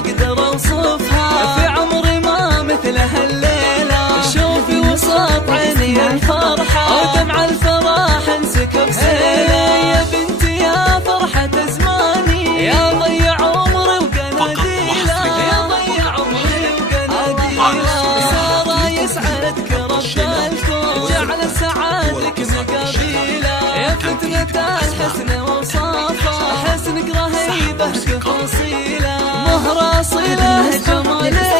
أقدر أوصفها، في عمري ما مثلها الليلة. شوفي وسط عيني الفرحة ودمع الفرح انسكب سيلة. يا بنتي يا فرحة زماني، يا ضيع عمري وقناديله، يا ضيع عمري وقناديله. سارة يسعدك رب الكون، جعل سعادتك مقابيله. يا فتنة الحسن وصافه، حسنك رهيبه كفصيله، مهر اصيله جمالك